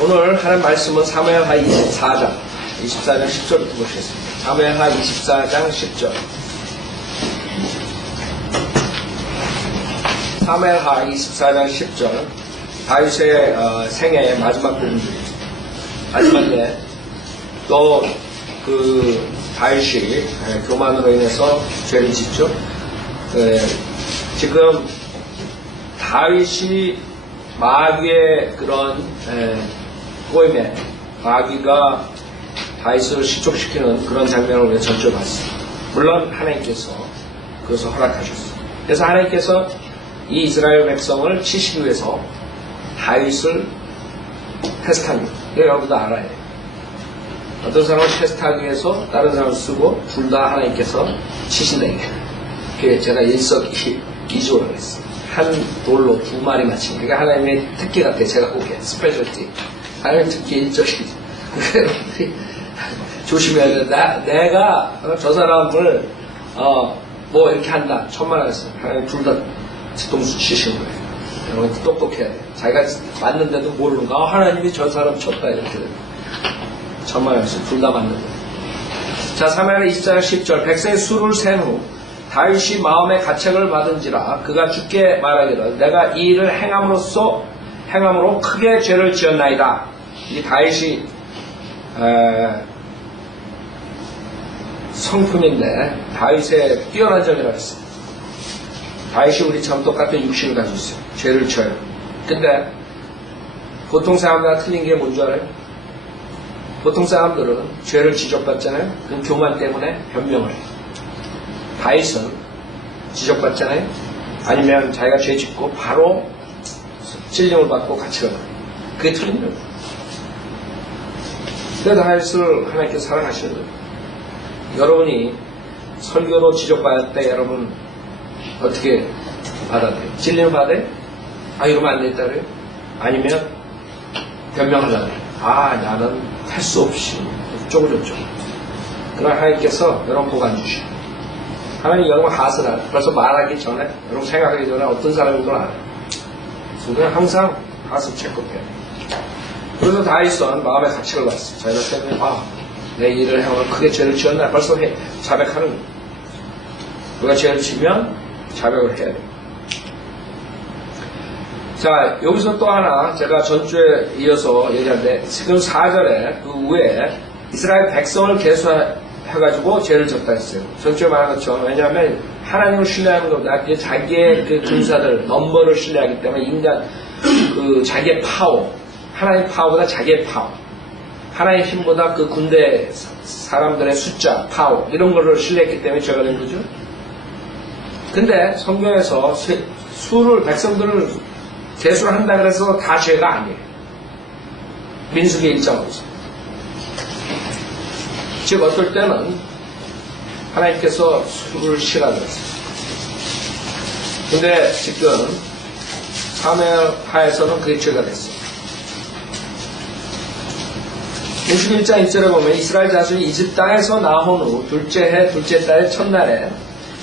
오늘 하는 말씀은 사무엘하 24장 10절부터 보시겠습니다. 사무엘하 24장 10절. 사무엘하 24장 10절. 다윗의 생애의 마지막 부분입니다. 마지막에 또 그 다윗이 교만으로 인해서 죄를 짓죠. 지금 다윗이 마귀의 그런 꼬임에 마귀가 다윗을 실족시키는 그런 장면을 우리가 전적으로 봤습니다. 물론 하나님께서 그것을 허락하셨습니다. 그래서 하나님께서 이 이스라엘 백성을 치시기 위해서 다윗을 테스트합니다. 이거 여러분도 알아야 돼요. 어떤 사람을 테스트하기 위해서 다른 사람을 쓰고 둘 다 하나님께서 치신다 이게. 그게 제가 일석이조라고 했어요. 한 돌로 두 마리 맞힌. 그게 하나님의 특기 같아요. 제가 보기에 스페셜티. 하나님의 특기 일적이죠. 여러분들이 조심해야 돼. 내가 저 사람을 뭐 이렇게 한다. 천만 원 했어요. 하나님 둘 다 뒤통수 치시는 거예요. 여러분 똑똑해야 돼요. 자기가 맞는데도 모르는 거. 하나님이 저 사람 쳤다 이렇게 돼요. 천만 원 했어요. 둘 다 맞는 거예요. 자, 사무엘하 24장 10절. 백성의 수를 센 후 다윗이 마음의 가책을 받은지라 그가 주께 말하기를 내가 이 일을 행함으로 크게 죄를 지었나이다. 이 다윗이 성품인데 다윗의 뛰어난 점이라고 했어요. 다윗이 우리처럼 똑같은 육신을 가지고 있어요. 죄를 져요. 근데 보통 사람들과 틀린 게 뭔 줄 알아요? 보통 사람들은 죄를 지적받잖아요. 그럼 교만 때문에 변명을 해요. 다윗은 지적받잖아요. 아니면 자기가 죄 짓고 바로 찔림을 받고 같이 가요. 그게 틀린 거예요. 그래서 다윗을 하나님께서 사랑하시는 거예요. 여러분이 설교로 지적받을 때 여러분 어떻게 받아들여요? 찔림을 받아요? 이러면 안 되겠다 그래요? 아니면 변명하려고 해요. 나는 할 수 없이 쪼그렸죠. 그러나 하나님께서 여러분 보관 주시고 하나님 여러분 하스라 벌써 말하기 전에 여러분 생각하기 전에 어떤 사람인 걸 알아요. 그래서 항상 하스 체크해야 돼요. 그래서 다윗은 마음의 가책을 받았어요. 자기가 때문에 내 일을 행하면 크게 죄를 지었나 벌써 자백하는 거예요. 누가 죄를 지면 자백을 해야 돼요. 자, 여기서 또 하나 제가 전주에 이어서 얘기하는데 지금 4절에 그 위에 이스라엘 백성을 계수해가지고 죄를 졌다 했어요. 전주에 말한 것처럼 왜냐하면 하나님을 신뢰하는 것보다 자기의 그 군사들 넘버를 신뢰하기 때문에 인간 그 자기의 파워 하나님 파워보다 자기의 파워 하나님의 힘보다 그 군대 사람들의 숫자 파워 이런 거를 신뢰했기 때문에 죄가 된 거죠. 근데 성경에서 백성들을 계수를 한다 그래서 다 죄가 아니에요. 민수기 1장으로서. 즉 어떨 때는 하나님께서 수를 실하셨어요. 근데 지금 사무엘하에서는 그게 죄가 됐어요. 민수기 1장 1절에 보면 이스라엘 자손이 이집 땅에서 나온 후 둘째 해 둘째 달의 첫날에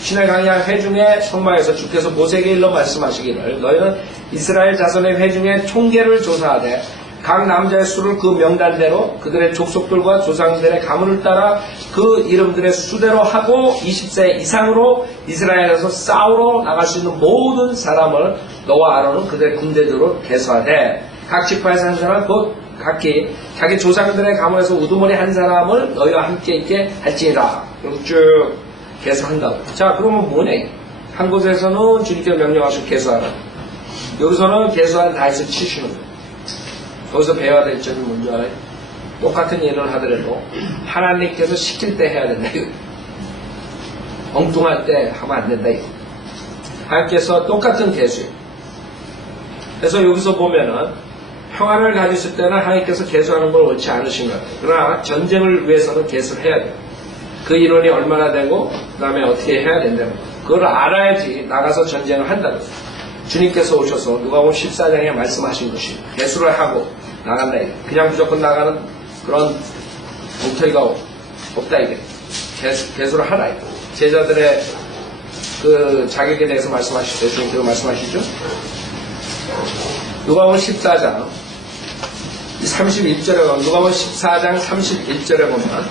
신의 강야 회중의 성막에서 주께서 모세에게 일러 말씀하시기를 너희는 이스라엘 자손의 회중의 총계를 조사하되 각 남자의 수를 그 명단대로 그들의 족속들과 조상들의 가문을 따라 그 이름들의 수대로 하고 20세 이상으로 이스라엘에서 싸우러 나갈 수 있는 모든 사람을 너와 아론은 그들의 군대대로 계수하되 각 지파에서 한 사람 곧 각기 자기 조상들의 가문에서 우두머리 한 사람을 너희와 함께 있게 할지니라. 그리고 쭉 계수한다고. 자, 그러면 뭐네? 한 곳에서는 주님께서 명령하시고 계수하라. 여기서는 계수한 다윗을 치시는 거예요. 거기서 배워야 될 점이 뭔지 알아요? 똑같은 일을 하더라도 하나님께서 시킬 때 해야 된다. 엉뚱할 때 하면 안 된다. 하나님께서 똑같은 계수예요. 그래서 여기서 보면은 평안을 가지실 때는 하나님께서 계수하는 걸 옳지 않으신 것 같아요. 그러나 전쟁을 위해서는 계수를 해야 돼요. 그 인원이 얼마나 되고 그 다음에 어떻게 해야 된다는 거예요. 그걸 알아야지 나가서 전쟁을 한다는 거예요. 주님께서 오셔서 누가복음 14장에 말씀하신 것이 계수를 하고 나간다 이게. 그냥 무조건 나가는 그런 엉터리가 없다 이게. 계수를 하라 이게. 제자들의 그 자격에 대해서 말씀하실 때 주님께서 말씀하시죠. 누가복음 14장 31절에 보면, 누가복음 14장 31절에 보면,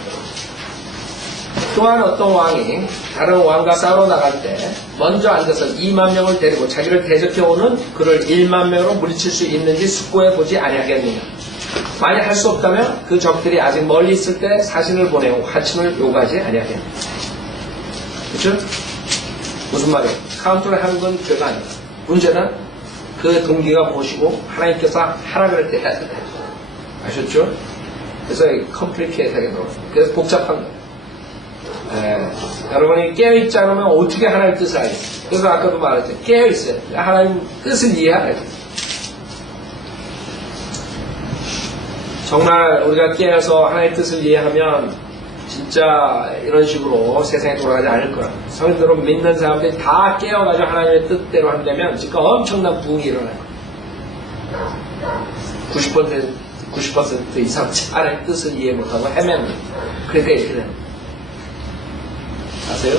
또한 어떤 왕이 다른 왕과 싸우러 나갈 때 먼저 앉아서 2만 명을 데리고 자기를 대적해오는 그를 1만 명으로 물리칠 수 있는지 숙고해 보지 아니하겠느냐. 만약 할 수 없다면 그 적들이 아직 멀리 있을 때 사신을 보내고 화친을 요구하지 아니하겠느냐. 그렇죠? 무슨 말이에요? 카운트를 하는 건 죄가 아니다. 문제는 그 동기가 무엇이고 하나님께서 하라 그럴 때 해야 된다. 아셨죠? 그래서 컴플리케이트하게 들어가요. 그래서 복잡한 거예요. 여러분이 깨어있지 않으면 어떻게 하나님 뜻을 알겠어요? 그래서 아까도 말했죠. 깨어있어요. 하나님 뜻을 이해하라. 정말 우리가 깨어서 하나님 뜻을 이해하면 진짜 이런 식으로 세상에 돌아가지 않을 거야. 성인들은 믿는 사람들이 다 깨어가지고 하나님의 뜻대로 한다면 지금 엄청난 부흥이 일어나요. 90% 이상 하나님의 뜻을 이해 못하고 헤매는 거예요. 그러니까 이렇게 됩니다. 아세요?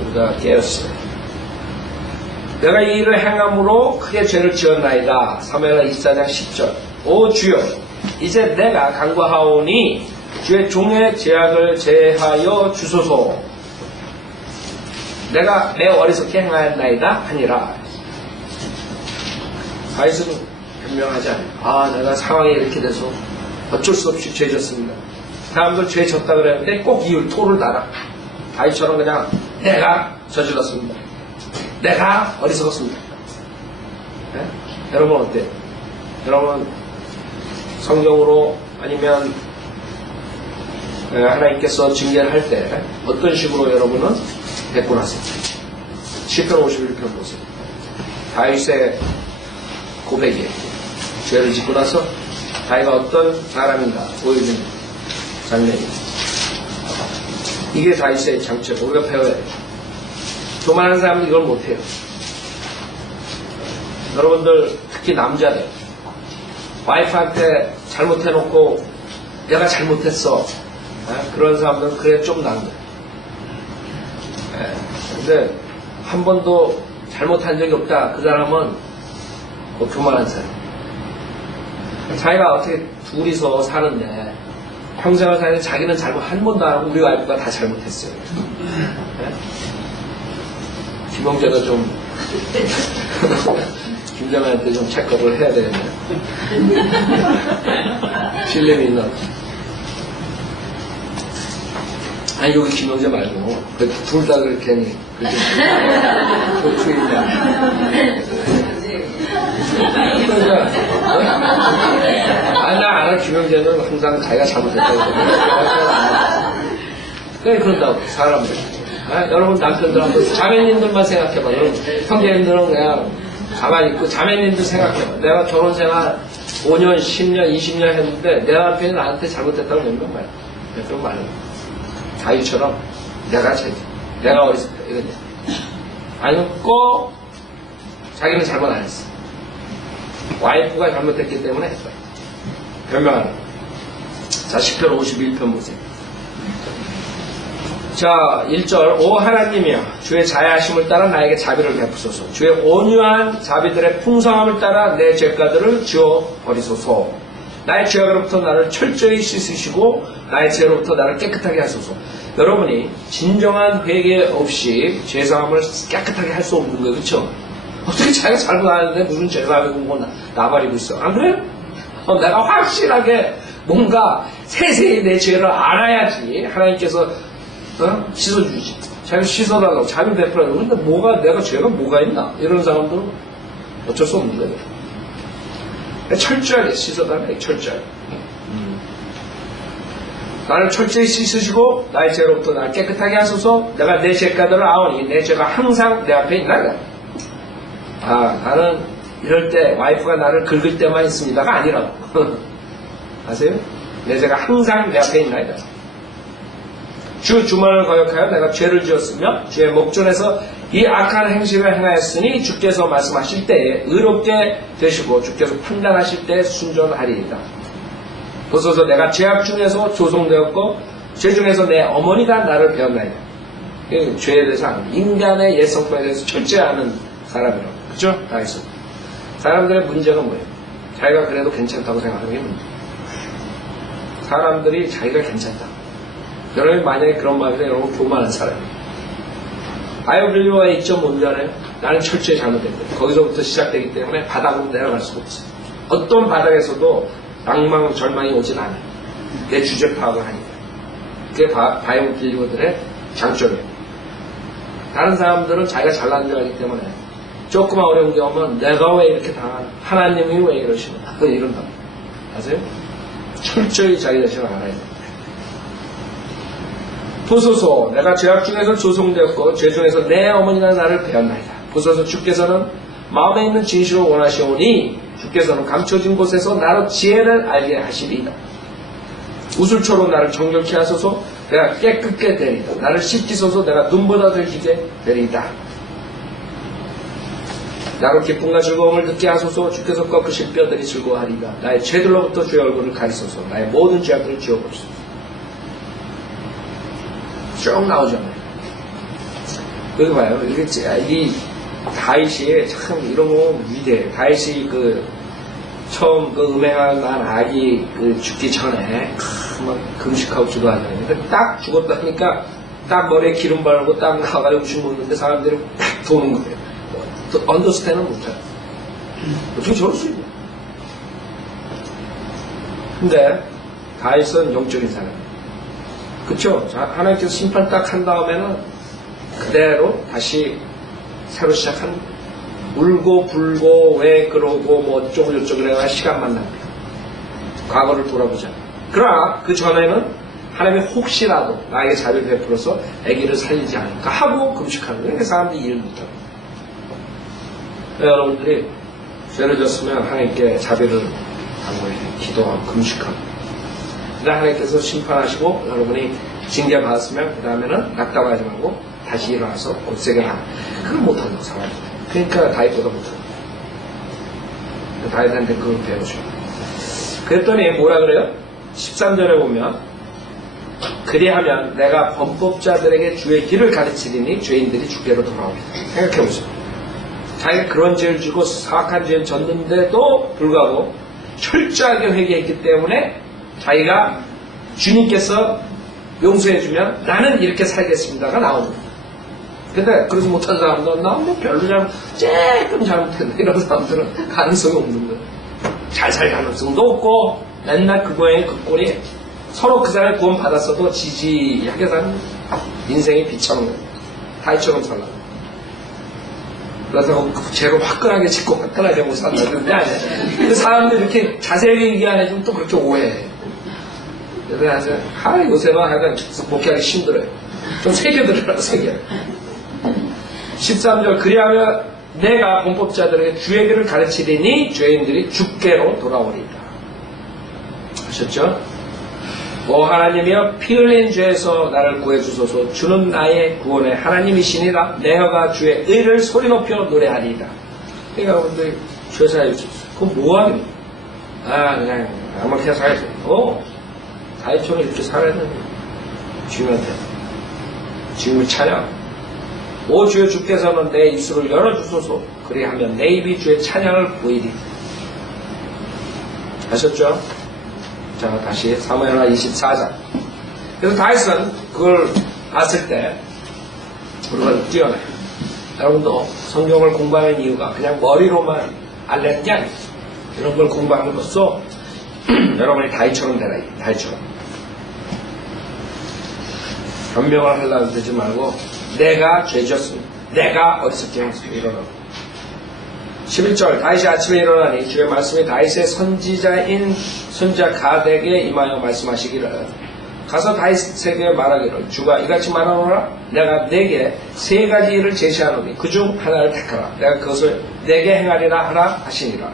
우리가 깨었어요. 내가 이 일을 행함으로 크게 죄를 지었나이다. 사무엘하 24장 10절. 오 주여, 이제 내가 간구하오니 주의 종의 죄악을 제하여 주소서. 내가 내 어리석게 행하였나이다 하니라. 다윗은 변명하지 않아요. 아, 내가 상황이 이렇게 돼서 어쩔 수 없이 죄 졌습니다. 사람들 죄 졌다 그랬는데 꼭 이유 토를 달아. 다윗처럼 그냥 내가 저질렀습니다. 내가 어리석었습니다. 네? 여러분 어때요? 여러분 성경으로 아니면 하나님께서 징계를 할 때 어떤 식으로 여러분은 대꾸하세요? 10편 51편 보세요. 다윗의 고백이에요. 죄를 짓고 나서 다윗가 어떤 사람인가 보여주는 장면이에요. 이게 다윗의 장점. 우리가 배워야 돼요. 교만한 사람은 이걸 못해요. 여러분들 특히 남자들 와이프한테 잘못해놓고 내가 잘못했어. 그런 사람들은 그래 좀 난데. 근데 한 번도 잘못한 적이 없다. 그 사람은 교만한 사람. 자기가 어떻게 둘이서 사는데 평생을 사는데 자기는 잘못 한 번도 안 하고 우리 와이프가 다 잘못했어요. 김영재가 좀 김정은한테 좀 체크를 해야 되겠네. 신뢰이 있나? 아니 여기 김영재 말고 둘 다 그렇게 하니 그렇게 교수이냐? 아니 나 알아. 김영재는 항상 자기가 잘못했다고 그래 그런다고 사람들. 여러분 남편들한테 자매님들만 생각해봐. 여러분 형제님들은 그냥 가만히 있고 자매님들 생각해봐. 내가 결혼생활 5년, 10년, 20년 했는데 내 남편이 나한테 잘못했다고 몇명 말이야. 좀 말이야. 다윗처럼 내가 어리석다 이거냐. 아니면 꼭 자기는 잘못 안 했어. 와이프가 잘못했기 때문에 했다. 변명하라. 자 10편 51편 보세요. 자 1절 오 하나님이여 주의 자애하심을 따라 나에게 자비를 베푸소서. 주의 온유한 자비들의 풍성함을 따라 내 죄가들을 지워 버리소서. 나의 죄악으로부터 나를 철저히 씻으시고 나의 죄로부터 나를 깨끗하게 하소서. 여러분이 진정한 회개 없이 죄사함을 깨끗하게 할 수 없는 거예요. 그렇죠? 어떻게 자기가 잘못 안 하는데 무슨 죄사함이 공고 나발이고 있어. 안 그래요? 내가 확실하게 뭔가 세세히 내 죄를 알아야지 하나님께서 씻어주지. 자기 씻어달라고 자비 베풀라고. 근데 죄가 뭐가 있나? 이런 사람들은 어쩔 수 없는 거예요. 철저하게 씻어달라. 철저하게. 나를 철저히 씻으시고 나의 죄로부터 나를 깨끗하게 하소서. 내가 내 죄가들을 아오니 내 죄가 항상 내 앞에 있나이다. 나는 이럴 때 와이프가 나를 긁을 때만 있습니다가 아니라고. 아세요? 내 죄가 항상 내 앞에 있나이다. 주 주만을 거역하여 내가 죄를 지었으며 주의 목전에서 이 악한 행실을 행하였으니 주께서 말씀하실 때에 의롭게 되시고 주께서 판단하실 때에 순전하리이다. 보소서 내가 죄악 중에서 조성되었고 죄 중에서 내 어머니가 나를 배웠나이다. 죄에 대해서 인간의 옛 성품에 대해서 철저히 아는 사람이라고. 그죠? 다윗은. 사람들의 문제가 뭐예요? 자기가 그래도 괜찮다고 생각하는 게 문제. 사람들이 자기가 괜찮다. 여러분이 만약에 그런 마음이면 여러분 교만한 사람이에요. 아이오빌리와의 이점 뭔지 알아요? 나는 철저히 잘못됐다. 거기서부터 시작되기 때문에 바닥으로 내려갈 수가 없어. 어떤 바닥에서도 낭망, 절망이 오진 않아요. 내 주제 파악을 하니까. 그게 바이오빌리오들의 장점이에요. 다른 사람들은 자기가 잘난 줄 알기 때문에 조그만 어려운 게 오면 내가 왜 이렇게 당하나? 하나님이 왜 이러시나? 이런다. 아세요? 철저히 자기 자신을 알아야 됩니다. 보소서 내가 죄악 중에서 조성되었고 죄 중에서 내 어머니가 나를 배웠나이다. 보소서 주께서는 마음에 있는 진실을 원하시오니 주께서는 감춰진 곳에서 나로 지혜를 알게 하시리이다. 우슬초로 나를 정결케 하소서 내가 깨끗게 되리이다. 나를 씻기소서 내가 눈보다 더 희게 되리이다. 나로 기쁨과 즐거움을 듣게 하소서 주께서 꺾으실 뼈들이 즐거워하리이다. 나의 죄들로부터 주의 얼굴을 가리소서 나의 모든 죄악들을 지워버리소서. 쭉 나오잖아요. 여기 봐요. 이 다윗이 참 이런 거 위대해요. 다윗이 처음 음행한 아기 죽기 전에 막 금식하고 기도하잖아요. 근데 딱 죽었다니까 딱 머리에 기름 바르고 딱 나가가지고 음식 먹는데 사람들이 딱 도는 거예요. 언더스탠은 못해요. 어떻게 저럴 수 있냐. 근데 다윗은 영적인 사람이에요. 그쵸? 하나님께서 심판 딱 한 다음에는 그대로 다시 새로 시작한 울고 불고 왜 그러고 뭐 어쩌고 저쩌고 그래야 시간만 납니다. 과거를 돌아보자. 그러나 그 전에는 하나님이 혹시라도 나에게 자비를 베풀어서 아기를 살리지 않을까 하고 금식하는 거예요. 그러니까 사람들이 이해를 못하고. 여러분들이 죄를 졌으면 하나님께 자비를 당부해 기도하고 금식하고 그 다음에 하나님께서 심판하시고 여러분이 징계받았으면 그 다음에는 낙담하지 말고 다시 일어나서 옷세게 나가. 그걸 못한다고 사람이. 그러니까 다윗보다 못한다. 다윗한테 그걸 배워줘요. 그랬더니 뭐라 그래요? 13절에 보면 그리하면 내가 범법자들에게 주의 길을 가르치리니 죄인들이 주께로 돌아오리라. 생각해보세요. 자기가 그런 죄를 지고 사악한 죄를 졌는데도 불구하고 철저하게 회개했기 때문에 자기가 주님께서 용서해주면 나는 이렇게 살겠습니다가 나오는 거예요. 근데 그러지 못한 사람들은 나 뭐 별로 조금 잘못했네 이런 사람들은 가능성이 없는 거예요. 잘 살 가능성도 없고 맨날 그거에 그 꼴이 서로 그 사람이 구원 받았어도 지지하게 사는 인생이 비참한 거예요. 다윗처럼 살라. 그래서 죄로 화끈하게 짓고 화끈하게 못 산다는데 아니에요. 사람들이 이렇게 자세하게 얘기 안 해주면 또 그렇게 오해해. 그래서 요새는 하여간 목회하기 힘들어요. 좀 새겨들으라고 새겨. 13절 그리하면 내가 범법자들에게 주의 길을 가르치리니 죄인들이 주께로 돌아오리라. 아셨죠? 오 하나님이여 피 흘린 죄에서 나를 구해주소서. 주는 나의 구원의 하나님이시니라. 내 혀가 주의 의를 소리 높여 노래하리이다. 그러니까 여러분들 죄사해 주십시오. 그럼 뭐하니? 그냥 아무렇게 살아야지. 다윗처럼 이렇게 살아야 되는 주님한테 주님을 찬양. 오 주여 주께서는 내 입술을 열어주소서. 그리하면 내 입이 주의 찬양을 보이리. 아셨죠? 자 다시 사무엘하 24장. 그래서 다윗은 그걸 봤을 때 우리가 뛰어나요. 여러분도 성경을 공부하는 이유가 그냥 머리로만 알려는 게 아니에요. 이런 걸 공부하는 것도 여러분이 다윗처럼 되라. 다윗처럼 변명을 하려고 되지 말고 내가 죄졌습니다. 내가 어리석게 했습니다. 일어나고 11절 다윗이 아침에 일어나니 주의 말씀이 다윗의 선지자인 선지자 가덱에 임하여 말씀하시기를 가서 다윗에게 말하기를 주가 이같이 말하노라. 내가 네게 세 가지 일을 제시하노니 그중 하나를 택하라. 내가 그것을 네게 행하리라 하라 하시니라.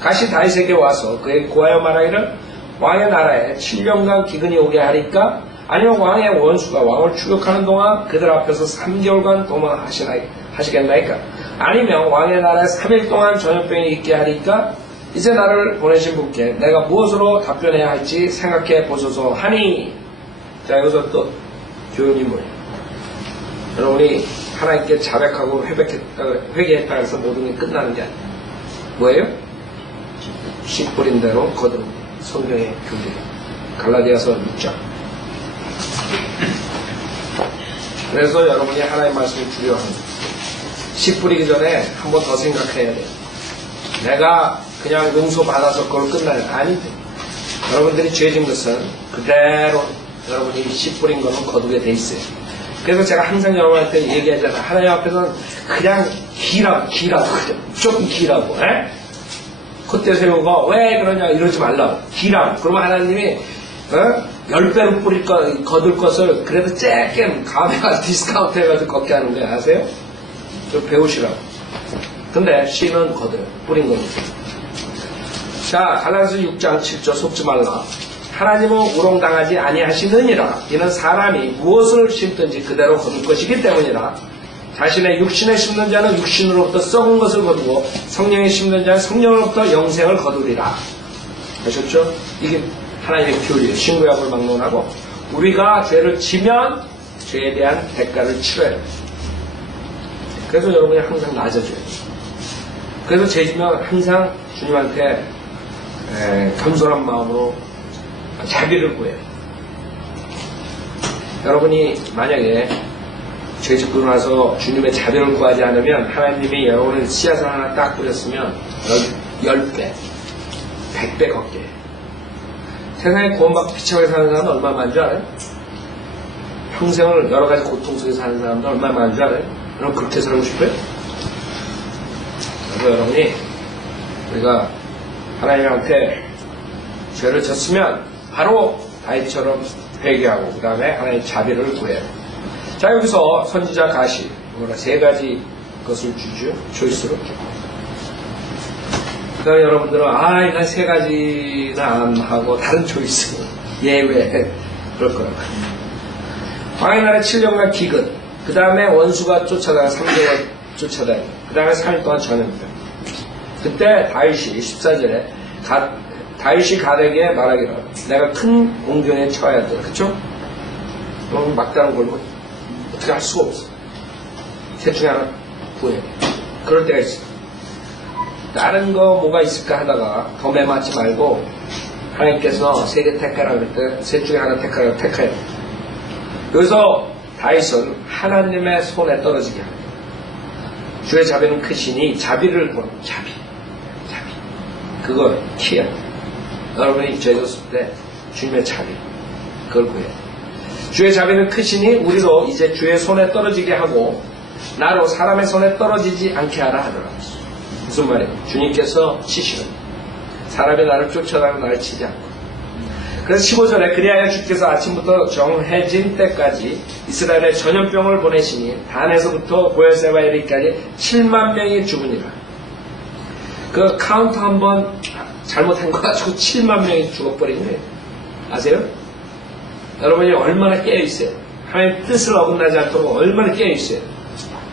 가시 다윗에게 와서 그에게 구하여 말하기를 왕의 나라에 7년간 기근이 오게 하리까 아니면 왕의 원수가 왕을 추격하는 동안 그들 앞에서 3개월간 도망하시겠나이까 아니면 왕의 나라에 3일 동안 전염병이 있게 하리까 이제 나를 보내신 분께 내가 무엇으로 답변해야 할지 생각해 보소서 하니. 자 여기서 또 교훈이 뭐예요? 여러분이 하나님께 자백하고 회개했다 해서 모든 게 끝나는 게 아니에요. 뭐예요? 씨 뿌린 대로 거두는 성경의 교리. 갈라디아서 6장. 그래서 여러분이 하나님의 말씀을 두려워하는 거예요. 씨 뿌리기 전에 한 번 더 생각해야 돼요. 내가 그냥 용서 받아서 그걸 끝나요. 아닌데. 여러분들이 죄 지은 것은 그대로 여러분이 씨 뿌린 거는 거두게 돼 있어요. 그래서 제가 항상 여러분한테 얘기하잖아요. 하나님 앞에서는 그냥 기라고, 그냥 무조건 기라고. 에? 콧대 세우고 왜 그러냐 이러지 말라고. 기라고. 그러면 하나님이 10배로 뿌릴 거둘 것을 그래도 쬐끔 가면 디스카운트 해가지고 걷게 하는 거예요. 아세요? 좀 배우시라고. 근데 씨는 거둬요. 뿌린 겁니다. 자, 갈라디아서 6장 7절 속지 말라. 하나님은 우롱당하지 아니하시느니라. 이는 사람이 무엇을 심든지 그대로 거둘 것이기 때문이라. 자신의 육신에 심는 자는 육신으로부터 썩은 것을 거두고 성령에 심는 자는 성령으로부터 영생을 거두리라. 아셨죠? 이게 하나님의 교리예요. 신구약을 막론하고 우리가 죄를 지면 죄에 대한 대가를 치러야 돼요. 그래서 여러분이 항상 낮아져야 돼요. 그래서 죄 지면 항상 주님한테 겸손한 마음으로 자비를 구해요. 여러분이 만약에 죄 짓고 나서 주님의 자비를 구하지 않으면 하나님이 여러분의 씨앗을 하나 딱 뿌렸으면 10배, 100배 걷게 해요. 세상에 구원받고 피차게 사는 사람은 얼마나 많은 줄 알아요? 평생을 여러 가지 고통 속에 사는 사람도 얼마나 많은 줄 알아요? 여러분 그렇게 살고 싶어요? 그래서 여러분이 우리가 하나님한테 죄를 졌으면 바로 다윗처럼 회개하고 그 다음에 하나님의 자비를 구해요. 자, 여기서 선지자 가시 세 가지 것을 주죠. 초이스로. 그 다음에 여러분들은 난 세 가지나 안 하고 다른 초이스 예외 그럴 거라고. 광야 나라 7년간 기근, 그 다음에 원수가 쫓아다가 3개월 쫓아다니, 그 다음에 3일 동안 전염병. 그때 다윗이 14절에 다윗이 가덱에 말하기를 내가 큰 공경에 처해야 돼. 그쵸? 그럼 막다른 걸고 어떻게 할 수가 없어. 셋 중에 하나 구해. 그럴 때가 있어. 다른 거 뭐가 있을까 하다가 더 매맞지 말고 하나님께서 세 개 택하라 그럴 때 셋 중에 하나 택하라 택해야 돼. 여기서 다윗은 하나님의 손에 떨어지게 합니다. 주의 자비는 크시니 자비를 구하는 자비. 그걸 키야. 여러분이 죄 졌을 때 주님의 자비 그걸 구해야 돼. 주의 자비는 크시니 우리도 이제 주의 손에 떨어지게 하고 나로 사람의 손에 떨어지지 않게 하라 하더라. 무슨 말이에요? 주님께서 치시는 사람이 나를 쫓아다니고 나를 치지 않고. 그래서 15절에 그리하여 주께서 아침부터 정해진 때까지 이스라엘에 전염병을 보내시니 단에서부터 보엘세바 이르기까지 7만 명이 죽으니라. 그 카운트 한번 잘못한 거 가지고 7만 명이 죽어버린 거예요. 아세요? 여러분이 얼마나 깨어있어요. 하나님의 뜻을 어긋나지 않도록 얼마나 깨어있어요.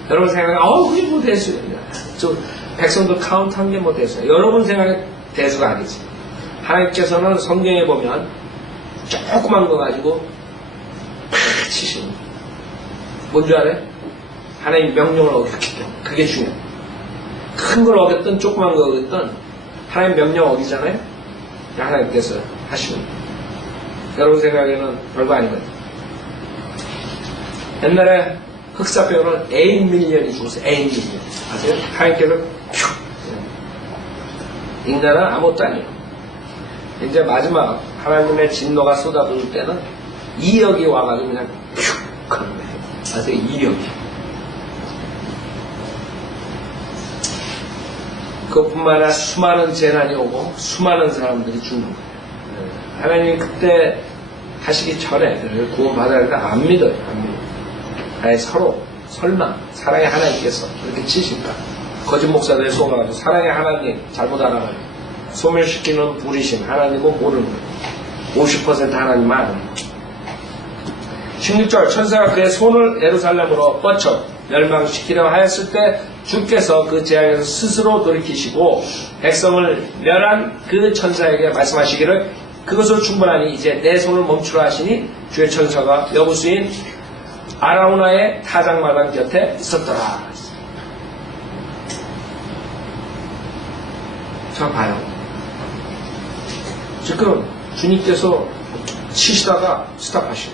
여러분 생각에 그게 뭐 대수야. 백성들 카운트 한 게 뭐 대수야. 여러분 생각에 대수가 아니지. 하나님께서는 성경에 보면 조그만 거 가지고 팍 치시는 거예요. 뭔 줄 알아요? 하나님 명령을 어겼기 때문에. 그게 중요해요. 큰 걸 어겼든 조그만 거 어겼든 하나님 명령 어기잖아요? 하나님께서 하시는 거예요. 여러분 생각에는 별거 아니거든요. 옛날에 흑사병은 8밀리언이 죽었어요. 8밀리언. 아세요? 하나님께서 인간은 아무것도 아니에요. 이제 마지막 하나님의 진노가 쏟아부을 때는 2억이 와가지고 그냥 그런 거예요. 아세요? 2억이. 그것뿐만 아니라 수많은 재난이 오고 수많은 사람들이 죽는 거예요. 하나님이 그때 하시기 전에 구원받아야 되는데 안 믿어요. 안 믿어요. 아예 서로 설마 사랑의 하나님께서 그렇게 치실까? 거짓 목사들이 속아가지고 사랑의 하나님 잘못 알아가지고 소멸시키는 불이신 하나님은 모르는 거예요. 50% 하나님만 아는 거예요. 16절 천사가 그의 손을 예루살렘으로 뻗쳐 멸망시키려 하였을 때 주께서 그 재앙에서 스스로 돌이키시고 백성을 멸한 그 천사에게 말씀하시기를 그것으로 충분하니 이제 내 손을 멈추라 하시니 주의 천사가 여부수인 아라우나의 타작마당 곁에 있었더라. 자 봐요. 지금 주님께서 치시다가 스탑하시고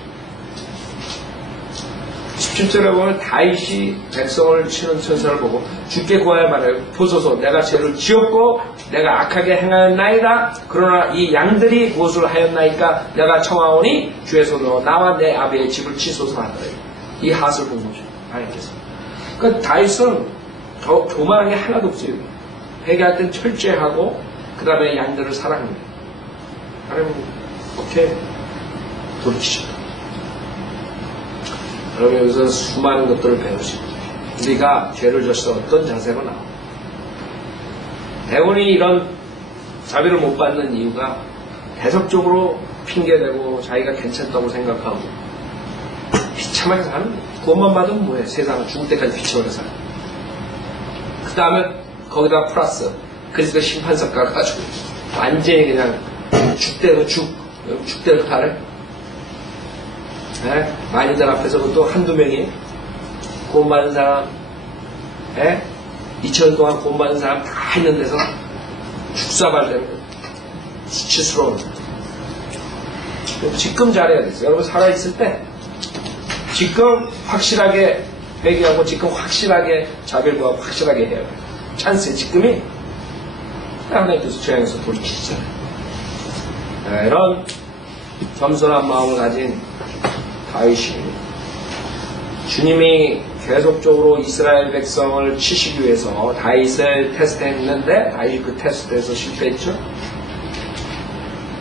17절에 보면 다윗이 백성을 치는 천사를 보고 주께 구하여 말하여 보소서 내가 죄를 지었고 내가 악하게 행하였나이다. 그러나 이 양들이 무엇을 하였나이까 내가 청하오니 주의 손으로 나와 내 아비의 집을 치소서 하더라. 이 핫을 본 거죠. 하나님께서. 그러니까 다윗은 교만한 게 하나도 없어요. 회개할 땐 철저하고 그 다음에 양들을 사랑합니다. 하나님 그렇게 돌이키십니다. 여러분 여기서 수많은 것들을 배우십니다. 우리가 죄를 졌을 때 어떤 자세로 나옵니다. 대원이 이런 자비를 못 받는 이유가 대속적으로 핑계대고 자기가 괜찮다고 생각하고 비참하게 사는 거예요. 구원만 받으면 뭐해. 세상은 죽을 때까지 비참하게 살아요. 그 다음에 거기다 플러스 그리스도 심판석 가가지고 완전히 그냥 죽대로 죽대로 가래. 네? 많이들 앞에서 또 한두 명이 구원받은 사람 2000년 동안 구원받은 사람 다 있는 데서 죽사발되는 거예요. 수치스러운 지금 잘해야 돼요. 여러분 살아있을 때 지금 확실하게 회개하고 지금 확실하게 자비를 구하고 확실하게 해야 돼요. 찬스에 지금이 하나님께서 죄악에서 돌이키시잖아요. 이런 겸손한 마음을 가진 다윗이 주님이 계속적으로 이스라엘 백성을 치시기 위해서 다윗을 테스트했는데 다윗이 그 테스트에서 실패했죠.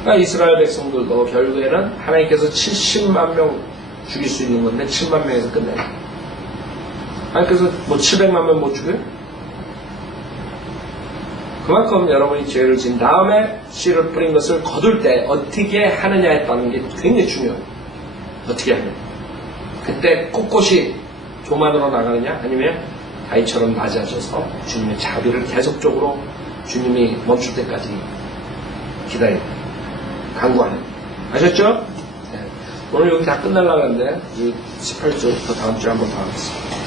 그러니까 이스라엘 백성들도 결국에는 하나님께서 70만 명 죽일 수 있는 건데 7만 명에서 끝내요. 하나님께서 뭐 700만 명 못 죽여요? 그만큼 여러분이 죄를 진 다음에 씨를 뿌린 것을 거둘 때 어떻게 하느냐에 따른 게 굉장히 중요해요. 어떻게 하느냐. 그때 꼿꼿이 교만으로 나가느냐 아니면 다윗처럼 낮아져서 주님의 자비를 계속적으로 주님이 멈출 때까지 기다립니다. 간구하는. 아셨죠? 네. 오늘 여기 다 끝날라고 하는데 18절부터 다음 주에 한번 더 하겠습니다.